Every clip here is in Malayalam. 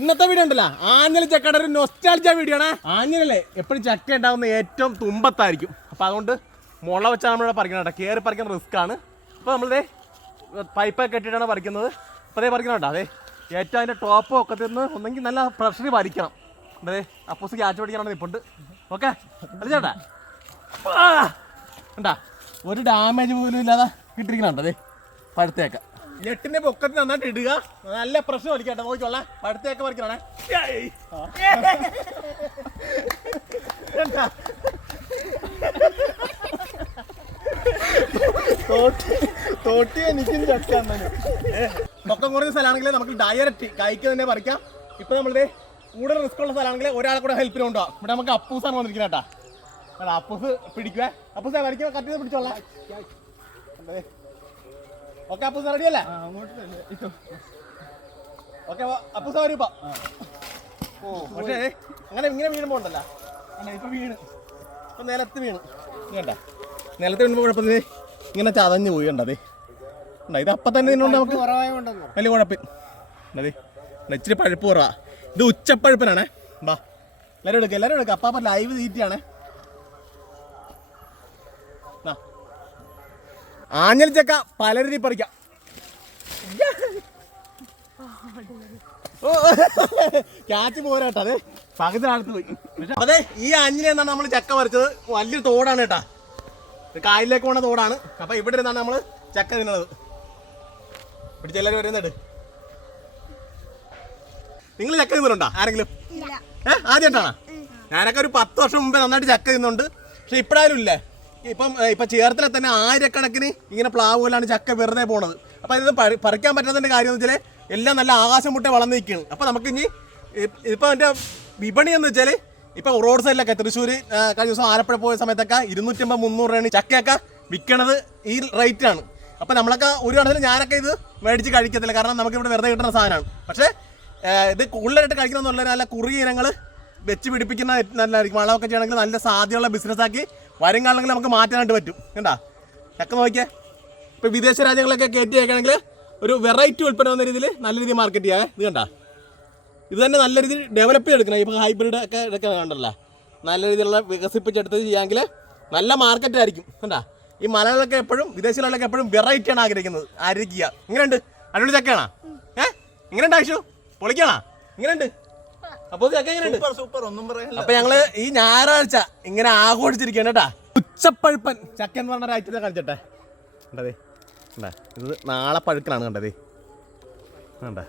ഇന്നത്തെ വീഡിയോ ഉണ്ടല്ലോ. ആഞ്ഞൽ ചക്കയുടെ ഒരു നൊസ്റ്റാൾജ വീഡിയോ ആണ്. ആഞ്ഞലല്ലേ? എപ്പോഴും ചക്ക ഉണ്ടാകുന്ന ഏറ്റവും തുമ്പത്തായിരിക്കും. അപ്പോൾ അതുകൊണ്ട് മുള വെച്ചാണ് നമ്മളിവിടെ പറിക്കണം കേട്ടോ. കയറി പറിക്കാൻ റിസ്ക് ആണ്. അപ്പോൾ നമ്മളിതേ പൈപ്പൊക്കെ കെട്ടിയിട്ടാണ് പറിക്കുന്നത്. അപ്പോൾ അതേ പറിക്കണം കേട്ടോ. അതെ ഏറ്റവും അതിന്റെ ടോപ്പും ഒക്കെ തിന്ന് ഒന്നെങ്കിൽ നല്ല പ്രഷറിൽ പറിക്കണം അതെ അപ്പോസ് ക്യാച്ച് പിടിക്കാനാണ് നിൽപ്പുണ്ട് ഓക്കെ അല്ലേ ഉണ്ടാ ഒരു ഡാമേജ് പോലും ഇല്ലാതെ ഇട്ടിരിക്കണുണ്ട് അതെ പഴുത്തേക്ക. ഞെട്ടിന്റെ പൊക്കത്തിൽ നന്നായിട്ട് ഇടുക. നല്ല പ്രശ്നം വലിക്കട്ടെ നോക്കിക്കോളാം പഴുത്തേക്ക പറിക്കണേ. തോട്ടി എനിക്കും ചക്കാൻ പൊക്കം കുറഞ്ഞ സ്ഥലമാണെങ്കിൽ നമുക്ക് ഡയറക്റ്റ് കൈക്ക് തന്നെ പറിക്കാം. ഇപ്പൊ നമ്മളുടെ കൂടുതൽ റിസ്ക് ഉള്ള സ്ഥലമാണെങ്കിൽ ഒരാളെ കൂടെ ഹെൽപ്പിന് കൊണ്ടുപോകാം ഇവിടെ നമുക്ക് അപ്പൂസാണ് വന്നിരിക്കുന്നത് കേട്ടാ. അപ്പൂസ് പിടിക്കുക അപ്പൂസ് വരയ്ക്കുക കട്ട് ചെയ്ത് പിടിച്ചോളാം. ഓക്കെ അപ്പൂസ റെഡി അല്ലേ? ഓക്കെ അപ്പൂസ വരും ഓ പക്ഷേ അങ്ങനെ ഇങ്ങനെ വീണ് ഉണ്ടല്ലോ. അല്ല ഇപ്പൊ വീണ്. ഇപ്പൊ നിലത്ത് വീണ്. വേണ്ട നിലത്ത് വീണുമ്പോ കുഴപ്പമില്ല. ഇങ്ങനെ ചതഞ്ഞു പോയി കണ്ടതേ ഉണ്ടാ ഇത് അപ്പം തന്നെ നിന്നോണ്ട് നമുക്ക് വലിയ കുഴപ്പം. അതെ ഇച്ചിരി പഴുപ്പ് കുറവാ. ഇത് ഉച്ചപ്പഴുപ്പനാണേ. ബാ എല്ലാവരും എടുക്കുക എല്ലാവരും എടുക്കുക അപ്പാപ്പ ലൈവ് തീറ്റിയാണേ. ആഞ്ഞൽ ചക്ക പല രീതി പറിക്കാം ക്യാച്ച് പോരാട്ടോ അതെ പകുതി ആളത്ത് പോയി. അതെ ഈ ആഞ്ഞിൽ എന്നാണ് നമ്മൾ ചക്ക പറിച്ചത്. വലിയൊരു തോടാണ് കേട്ടാ. കായലിലേക്ക് പോണ തോടാണ്. അപ്പൊ ഇവിടെ ഇരുന്നാണ് നമ്മൾ ചക്ക തിന്നത് പിടിച്ചെല്ലാവരും വരുന്നുണ്ട്. നിങ്ങൾ ചക്ക തിന്നിട്ടുണ്ടോ ആരെങ്കിലും? ഏ ആദ്യമായിട്ടാണോ? ഞാനൊക്കെ ഒരു പത്ത് വർഷം മുമ്പേ നന്നായിട്ട് ചക്ക തിന്നുണ്ട് പക്ഷെ ഇപ്പോഴാരും ഇല്ലേ? ഇപ്പം ഇപ്പം ചേർത്തല തന്നെ ആയിരക്കണക്കിന് ഇങ്ങനെ പ്ലാവുകളാണ് ചക്ക വെറുതെ പോണത്. അപ്പം ഇത് പറിക്കാൻ പറ്റാത്തതിന്റെ കാര്യം എന്ന് വെച്ചാൽ എല്ലാം നല്ല ആകാശം മുട്ടേ വളർന്നു നിൽക്കുകയാണ്. അപ്പം നമുക്ക് ഇനി ഇപ്പം എന്റെ വിപണി എന്ന് വെച്ചാൽ ഇപ്പം റോഡ് സൈഡിലൊക്കെ തൃശ്ശൂർ കഴിഞ്ഞ ദിവസം ആലപ്പുഴ പോയ സമയത്തൊക്കെ ഇരുന്നൂറ്റമ്പത് മുന്നൂറ് രൂപയാണ് ചക്കയൊക്കെ വിൽക്കണത് ഈ റേറ്റാണ് അപ്പം നമ്മളൊക്കെ ഒരു കണത്തിൽ ഞാനൊക്കെ ഇത് മേടിച്ച് കഴിക്കത്തില്ല. കാരണം നമുക്ക് ഇവിടെ വെറുതെ കിട്ടുന്ന സാധനമാണ്. പക്ഷേ ഇത് കൂടുതലായിട്ട് കഴിക്കണമെന്നുള്ള നല്ല കുറി ഇനങ്ങൾ വെച്ച് പിടിപ്പിക്കുന്ന നല്ലതായിരിക്കും. വളമൊക്കെ ചെയ്യണമെങ്കിൽ നല്ല സാധ്യതയുള്ള ബിസിനസ്സാക്കി വരും കാലങ്ങളിൽ നമുക്ക് മാറ്റാനായിട്ട് പറ്റും. കണ്ടാ? ചക്ക നോക്കിയേ. ഇപ്പോൾ വിദേശ രാജ്യങ്ങളൊക്കെ കയറ്റി അയക്കണമെങ്കിൽ ഒരു വെറൈറ്റി ഉൽപ്പന്നം എന്ന രീതിയിൽ നല്ല രീതിയിൽ മാർക്കറ്റ് ചെയ്യാം. ഇത് കണ്ടാ? ഇത് തന്നെ നല്ല രീതിയിൽ ഡെവലപ്പ് ചെയ്തെടുക്കണം. ഇപ്പോൾ ഹൈബ്രിഡ് ഒക്കെ എടുക്കാൻ കണ്ടല്ലോ. നല്ല രീതിയിലുള്ള വികസിപ്പിച്ചെടുത്ത് ചെയ്യാമെങ്കിൽ നല്ല മാർക്കറ്റ് ആയിരിക്കും. കണ്ടാ? ഈ മലകളൊക്കെ എപ്പോഴും വിദേശികളൊക്കെ എപ്പോഴും വെറൈറ്റിയാണ് ആഗ്രഹിക്കുന്നത്. ആയിരിക്കുക ഇങ്ങനെയുണ്ട്. അടിപൊളി ചക്കയാണോ? ഏഹ് ഇങ്ങനെയുണ്ട് ആയിഷു? പൊളിക്കണോ? എങ്ങനെയുണ്ട് അപ്പോൾ എങ്ങനെയുണ്ട്? Super super. ഒന്നും പറയാനില്ല. അപ്പൊ ഞങ്ങൾ ഈ ഞായറാഴ്ച ഇങ്ങനെ ആഘോഷിച്ചിരിക്കുകയാണ് കേട്ടാ. ഉച്ചപ്പഴുപ്പൻ ചക്ക എന്ന് പറഞ്ഞ രാജ്യത്തെ കാണിച്ചട്ടെ കണ്ടതേ കണ്ടാ? ഇത് നാളെ പഴുക്കലാണ് കണ്ടതേ. കണ്ട?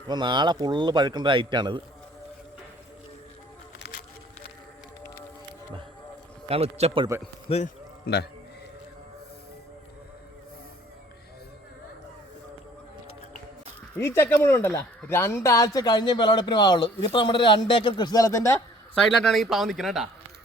അപ്പൊ നാളെ ഫുള്ള് പഴുക്കേണ്ട ഐറ്റാണിത് കാരണം ഉച്ചപ്പഴുപ്പൻ. ഇത് ഉണ്ടാ ഈ ചക്ക മുഴുവൻ രണ്ടാഴ്ച കഴിഞ്ഞ വിളവെടുപ്പിന് ആവുള്ളൂ ഇതിപ്പോ നമ്മുടെ രണ്ടേക്കർ കൃഷിസ്ഥലത്തിന്റെ സൈഡിലായിട്ടാണ് ഈ പാവം നിൽക്കുന്നത് കേട്ടാ.